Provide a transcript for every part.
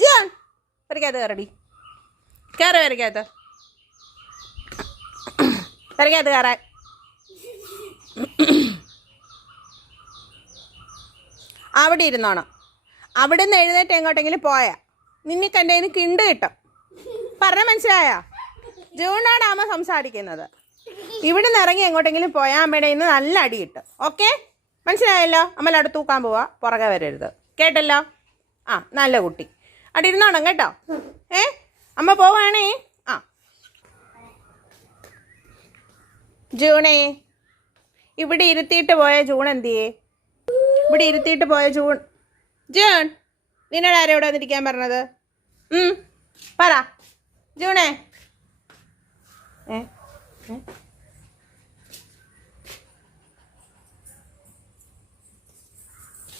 John പെരക്കകത്ത് കയറടി. കയറി പെരക്കകത്ത്. പെരക്കകത്ത് കയറാൻ. അവിടെ ഇരുന്നോണം. അവിടെ നിന്ന് എഴുന്നേറ്റ് എങ്ങോട്ടെങ്കിലും പോയാ നിന്നിക്ക് എൻ്റെ കയ്യിൽ നിന്ന് കിണ്ട് കിട്ടും. പറഞ്ഞ മനസ്സിലായോ? ജൂണോട് അമ്മ സംസാരിക്കുന്നത്. ഇവിടെ നിന്ന് ഇറങ്ങി എങ്ങോട്ടെങ്കിലും പോയാൽ അമ്മയുടെ കയ്യിൽ നിന്ന് നല്ല അടി കിട്ടും. ഓക്കെ, മനസ്സിലായല്ലോ? അമ്മ അവിടെ തൂക്കാൻ പോവാ, പുറകെ വരരുത്. കേട്ടല്ലോ? ആ, നല്ല കുട്ടി. അവിടെ ഇരുന്നോണം കേട്ടോ. അമ്മ പോവാണേ. ആ ജൂണേ, ഇവിടെ ഇരുത്തിയിട്ട് പോയ ജൂൺ എന്തിയേ? ഇവിടെ ഇരുത്തിയിട്ട് പോയ ജൂൺ. ജൂൺ, നിന്നോട് ആരും ഇവിടെ വന്നിരിക്കാൻ പറഞ്ഞത്? പറ ജൂണേ.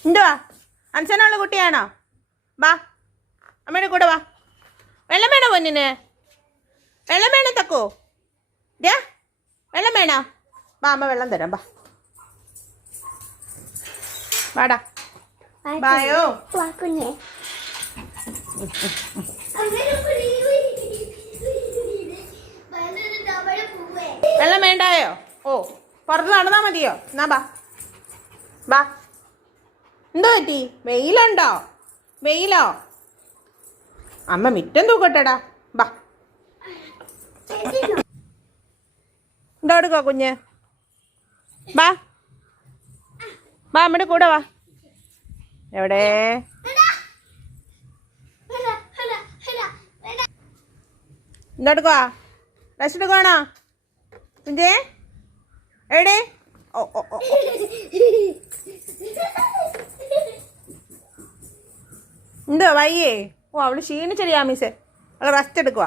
എന്തുവാ? അൻസനുള്ള കുട്ടിയാണോ? വാ, അമ്മയുടെ കൂടെ വാ. വെള്ളം വേണോ പൊന്നിന്? വെള്ളം വേണോ തക്കോ? വെള്ളം വേണോ? വാ, അമ്മ വെള്ളം തരാം. വാ, വാടാ. ബായോ. വെള്ളം വേണ്ടായോ? ഓ, പുറത്ത് നടന്നാ മതിയോ? എന്നാ ബാ. ബാ. എന്തോ പറ്റി? വെയിലുണ്ടോ? വെയിലോ? അമ്മ മിറ്റം തൂക്കട്ടെടാ. ബാ. എന്തോ എടുക്കോ കുഞ്ഞ്? ബാ ബാ, അമ്മയുടെ കൂടെ വാ. എവിടെ? എന്തെടുക്കുവാ? ഡ്രസ് എടുക്കുവാണോ കുഞ്ഞേ? എവിടെ? ഓ ഓ ഓ, എന്തോ വയ്യേ? ഓ, അവള് ക്ഷീണിച്ചടിയാ മിസ്സേ. അവള് റെസ്റ്റ് എടുക്കുക.